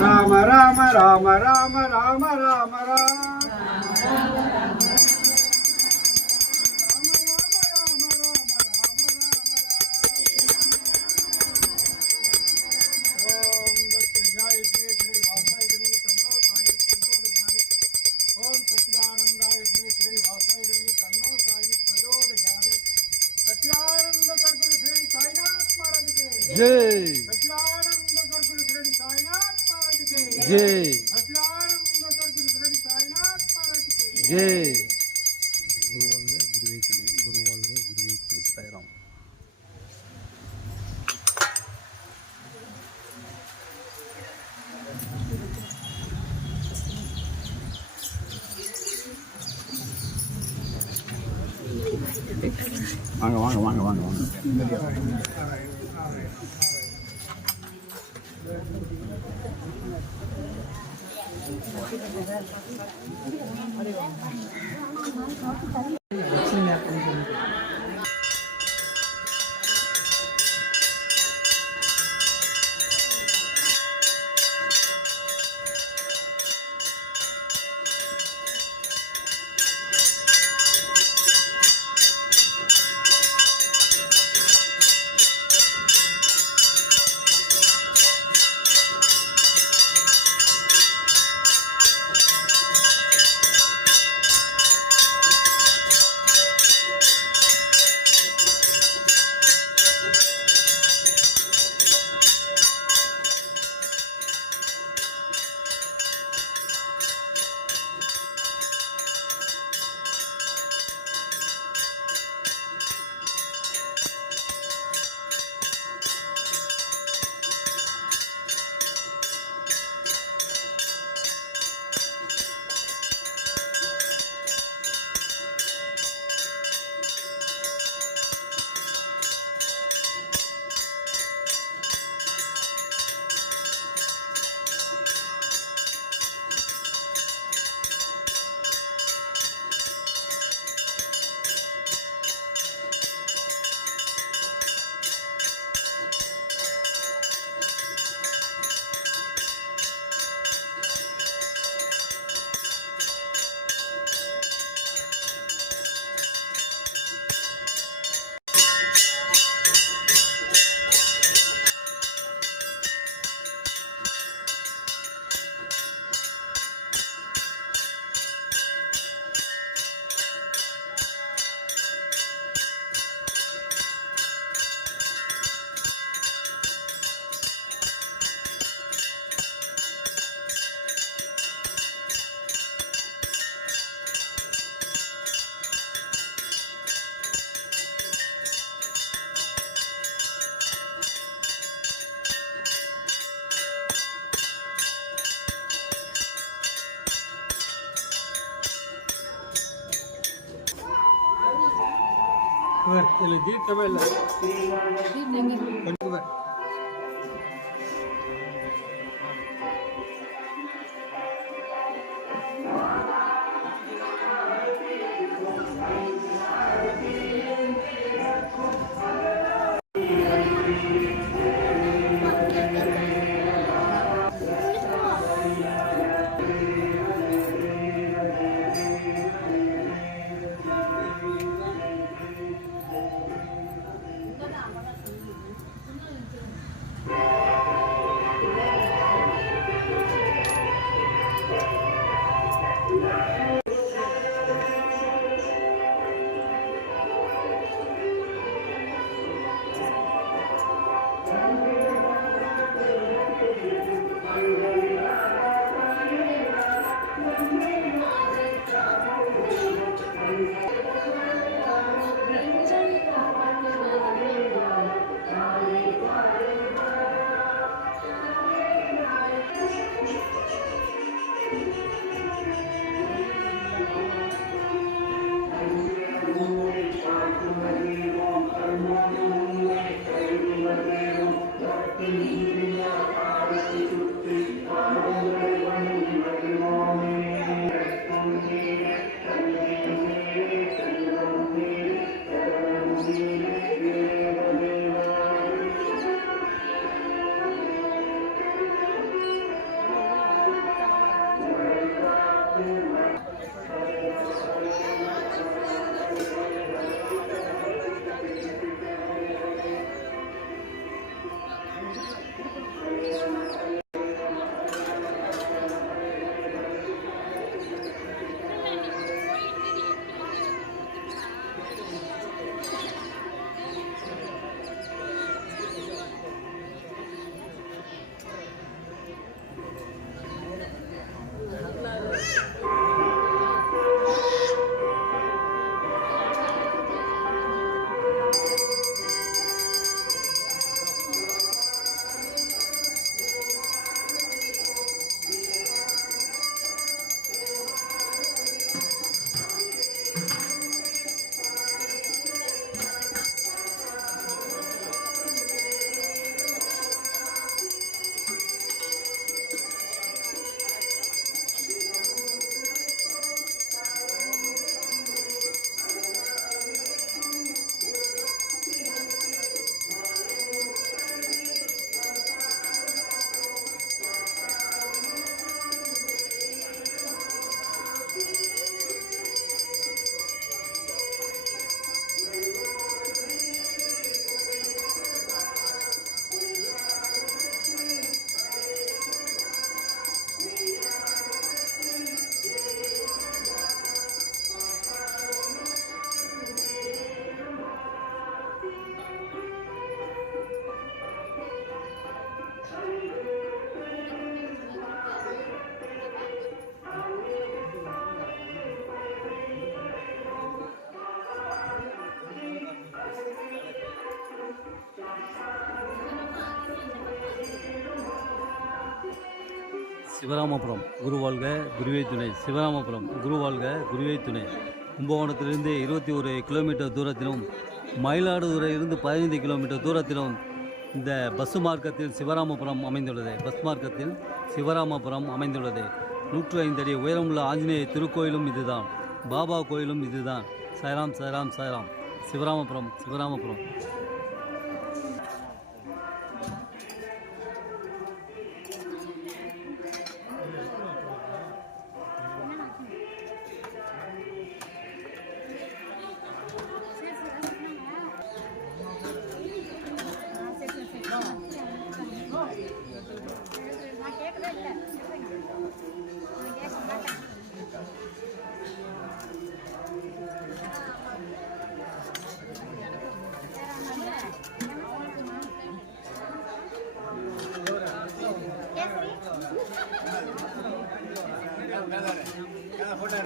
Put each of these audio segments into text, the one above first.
Rama Rama Rama Rama Rama Rama Rama. Yay! Jai. Jai. குரு வாழ்க குருவே துணை குரு வாழ்க குருவே துணை சாய்ராம் வாங்க வாங்க வாங்க வாங்க வாங்க. லட்சுமி இல்லை தீர்த்தமே இல்லை. சிவராமபுரம் குரு வாழ்க குருவே துணை. சிவராமபுரம் குரு வாழ்க குருவே துணை. கும்பகோணத்திலிருந்து இருபத்தி ஒரு கிலோமீட்டர் தூரத்திலும் மயிலாடுதுறையிலிருந்து பதினைந்து கிலோமீட்டர் தூரத்திலும் இந்த பஸ் மார்க்கத்தில் சிவராமபுரம் அமைந்துள்ளது. பஸ் மார்க்கத்தில் சிவராமபுரம் அமைந்துள்ளது. நூற்று ஐந்து அடி உயரமுள்ள ஆஞ்சநேய திருக்கோயிலும் இதுதான். பாபா கோயிலும் இதுதான். சைராம் சைராம் சைராம் சிவராமபுரம் சிவராமபுரம்.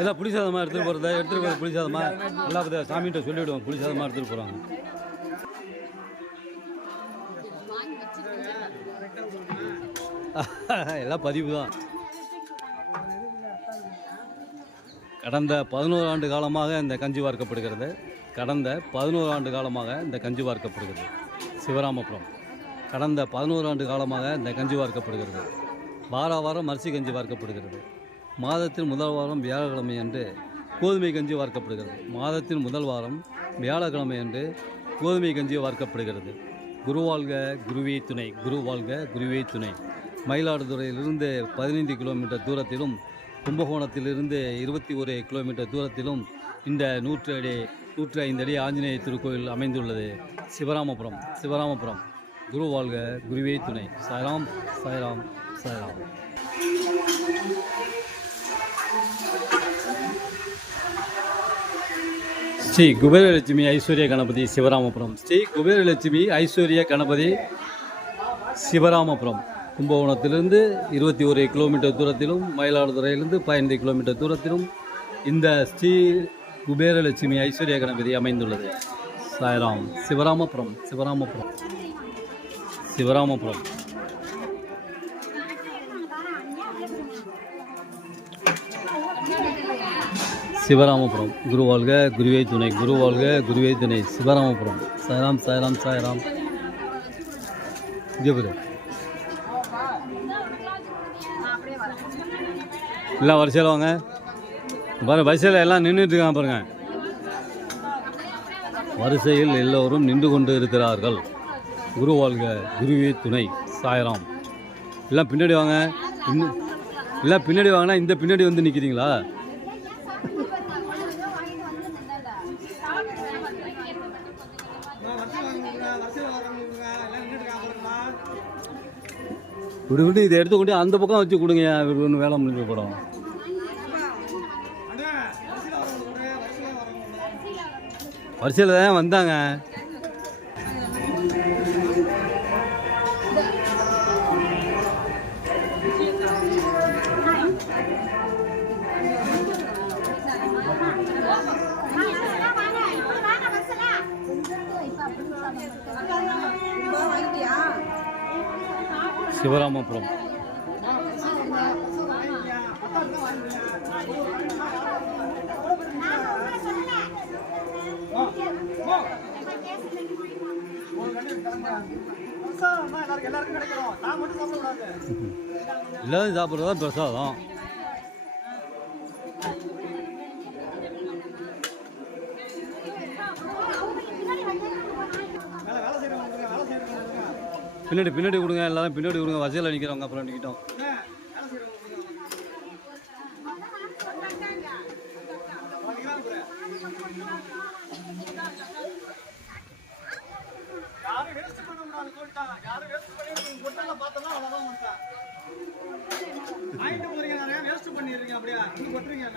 எல்லாம் புளி சாதமாக எடுத்துகிட்டு போகிறத எடுத்துகிட்டு போகிற புளி சாதமா? எல்லாம் சாமிகிட்ட சொல்லிவிடுவோம். புளி சாதமாக எடுத்துகிட்டு போகிறாங்க எல்லாம் பதிவு தான் கடந்த பதினோரு ஆண்டு காலமாக இந்த கஞ்சி வார்க்கப்படுகிறது. கடந்த பதினோரு ஆண்டு காலமாக இந்த கஞ்சி வார்க்கப்படுகிறது. சிவராமபுரம். கடந்த பதினோரு ஆண்டு காலமாக இந்த கஞ்சி வார்க்கப்படுகிறது. வார வாரம் அரிசி கஞ்சி வார்க்கப்படுகிறது. மாதத்தின் முதல் வாரம் வியாழக்கிழமை அன்று கோதுமை கஞ்சி வார்க்கப்படுகிறது. மாதத்தின் முதல் வாரம் வியாழக்கிழமை அன்று கோதுமை கஞ்சி வார்க்கப்படுகிறது. குருவாழ்க குருவே துணை குருவாழ்க குருவே துணை. மயிலாடுதுறையிலிருந்து பதினைந்து கிலோமீட்டர் தூரத்திலும் கும்பகோணத்திலிருந்து இருபத்தி ஒரு கிலோமீட்டர் தூரத்திலும் இந்த நூற்று அடி நூற்றி ஐந்து அடி ஆஞ்சநேய திருக்கோயில் அமைந்துள்ளது. சிவராமபுரம் சிவராமபுரம். குரு வாழ்க குருவே துணை. சாய்ராம் சாய்ராம் சாய்ராம். ஸ்ரீ குபேரலட்சுமி ஐஸ்வர்ய கணபதி சிவராமபுரம். ஸ்ரீ குபேரலட்சுமி ஐஸ்வர்ய கணபதி சிவராமபுரம். கும்பகோணத்திலிருந்து இருபத்தி ஒரு கிலோமீட்டர் தூரத்திலும் மயிலாடுதுறையிலிருந்து பதினைந்து கிலோமீட்டர் தூரத்திலும் இந்த ஸ்ரீ குபேரலட்சுமி ஐஸ்வர்ய கணபதி அமைந்துள்ளது. சாய்ராம் சிவராமபுரம் சிவராமபுரம். சிவராமபுரம். சிவராமபுரம். குரு வாழ்க குருவே துணை. குரு வாழ்க குருவே துணை. சிவராமபுரம். சாய்ராம் சாய்ராம் சாய்ராம். இங்கே எல்லாம் வரிசையில் வாங்க. பாருங்க வரிசையில் எல்லாம் நின்றுட்டு இருக்காங்க பாருங்க. வரிசையில் எல்லோரும் நின்று கொண்டு இருக்கிறார்கள். குரு வாழ்க குருவே துணை. சாய்ராம். எல்லாம் பின்னாடி வாங்க. இன்னும் எல்லாம் பின்னாடி வாங்கினா இந்த பின்னாடி வந்து நிற்கிறீங்களா விடு விடு இதை எடுத்துக்கொண்டு அந்த பக்கம் வச்சு கொடுங்க இவர் ஒன்று வேலை முடிஞ்ச போகிறோம் வரிசையில் தான் வந்தாங்க. சிவராமபுரம். எல்லாரும் சாப்பிட்றது தான் பிரசாதம் வேலை வேலை செய்யறவங்க கொடுங்க வேலை செய்யறவங்க கொடுங்க பின்னாடி பின்னாடி கொடுங்க எல்லாரும் பின்னாடி கொடுங்க. வரிசையில் நிற்கிறவங்க அப்புறம் நிற்கிட்டோம்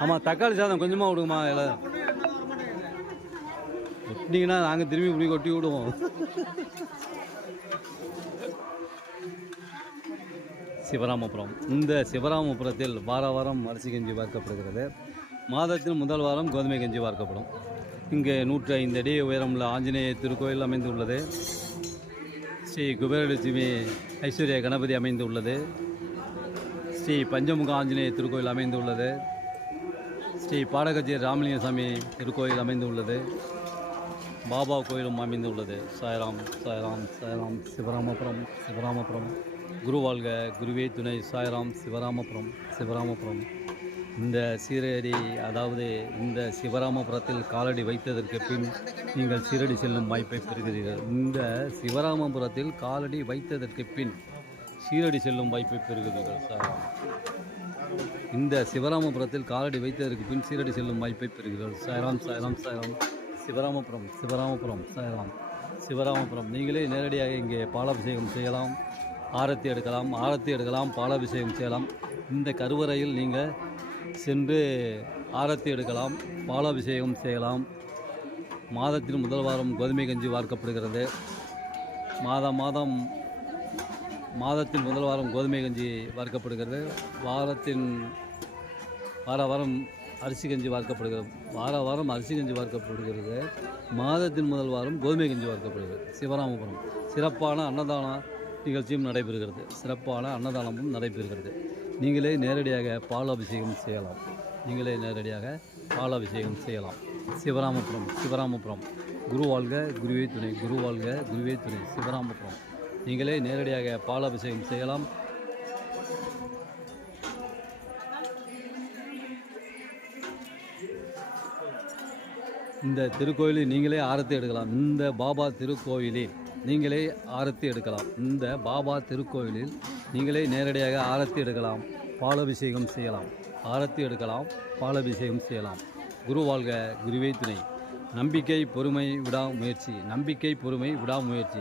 ஆமாம் தக்காளி சாதம் கொஞ்சமாக விடுங்கம்மா மாட்டேங்குது கொட்டினீங்கன்னா நாங்கள் திரும்பி இப்படி கொட்டி விடுவோம். சிவராமபுரம். இந்த சிவராமபுரத்தில் வார வாரம் அரிசி கஞ்சி பார்க்கப்படுகிறது. மாதத்தில் முதல் வாரம் கோதுமை கஞ்சி பார்க்கப்படும். இங்கே நூற்றி ஐந்து அடி உயரமுள்ள ஆஞ்சநேய திருக்கோயில் அமைந்துள்ளது. ஸ்ரீ குபேரலட்சுமி ஐஸ்வர்ய கணபதி அமைந்துள்ளது. ஸ்ரீ பஞ்சமுக ஆஞ்சநேய திருக்கோயில் அமைந்துள்ளது. ஸ்ரீ பாடகச்சேரி ராமலிங்கசாமி திருக்கோயில் அமைந்துள்ளது. பாபா கோயிலும் அமைந்துள்ளது. சாய்ராம் சாய்ராம் சாய்ராம் சிவராமபுரம் சிவராமபுரம். குரு வாழ்க குருவே துணை சாய்ராம் சிவராமபுரம் சிவராமபுரம். இந்த சீரடி அதாவது இந்த சிவராமபுரத்தில் காலடி வைத்ததற்கு பின் நீங்கள் சீரடி செல்லும் வாய்ப்பை பெறுகிறீர்கள். இந்த சிவராமபுரத்தில் காலடி வைத்ததற்கு பின் சீரடி செல்லும் வாய்ப்பை பெறுகிறீர்கள் சார் இந்த சிவராமபுரத்தில் காலடி வைத்ததற்கு பின் சீரடி செல்லும் வாய்ப்பை பெறுகிறீர்கள் சாய்ராம் சாய்ராம் சாய்ராம். சிவராமபுரம் சிவராமபுரம் சாய்ராம். சிவராமபுரம் நீங்களே நேரடியாக இங்கே பாலாபிஷேகம் செய்யலாம். ஆரத்தி எடுக்கலாம் ஆரத்தி எடுக்கலாம் பாலாபிஷேகம் செய்யலாம். இந்த கருவறையில் நீங்கள் சென்று ஆரத்தி எடுக்கலாம் பாலாபிஷேகம் செய்யலாம். மாதத்தின் முதல் வாரம் கோதுமை கஞ்சி வார்க்கப்படுகிறது. மாதம் மாதம் மாதத்தின் முதல் வாரம் கோதுமை கஞ்சி வார்க்கப்படுகிறது. வாரத்தின் வார வாரம் அரிசி கஞ்சி வார்க்கப்படுகிறது. வார வாரம் அரிசி கஞ்சி வார்க்கப்படுகிறது. மாதத்தின் முதல் வாரம் கோதுமை கஞ்சி வார்க்கப்படுகிறது. சிவராமபுரம். சிறப்பான அன்னதான நிகழ்ச்சியும் நடைபெறுகிறது. சிறப்பான அன்னதானமும் நடைபெறுகிறது. நீங்களே நேரடியாக பால் அபிஷேகம் செய்யலாம். நீங்களே நேரடியாக பால் அபிஷேகம் செய்யலாம். சிவராமபுரம் சிவராமபுரம். குரு வாழ்க குருவே துணை குரு வாழ்க குருவே துணை சிவராமபுரம். நீங்களே நேரடியாக பால் அபிஷேகம் செய்யலாம். இந்த திருக்கோயிலில் நீங்களே ஆரத்தி எடுக்கலாம். இந்த பாபா திருக்கோயிலில் நீங்களே ஆரத்தி எடுக்கலாம். இந்த பாபா திருக்கோயிலில் நீங்களே நேரடியாக ஆரத்தி எடுக்கலாம் பாலபிஷேகம் செய்யலாம். ஆரத்தி எடுக்கலாம் பாலபிஷேகம் செய்யலாம். குரு வாழ்க குருவே துணை. நம்பிக்கை பொறுமை விடாமுயற்சி. நம்பிக்கை பொறுமை விடாமுயற்சி.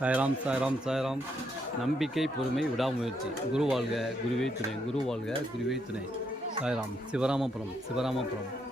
சாய்ராம் சாய்ராம் சாய்ராம். நம்பிக்கை பொறுமை விடாமுயற்சி. குரு வாழ்க குருவே துணை. குரு வாழ்க குருவே துணை. சாய்ராம் சிவராமபுரம் சிவராமபுரம்.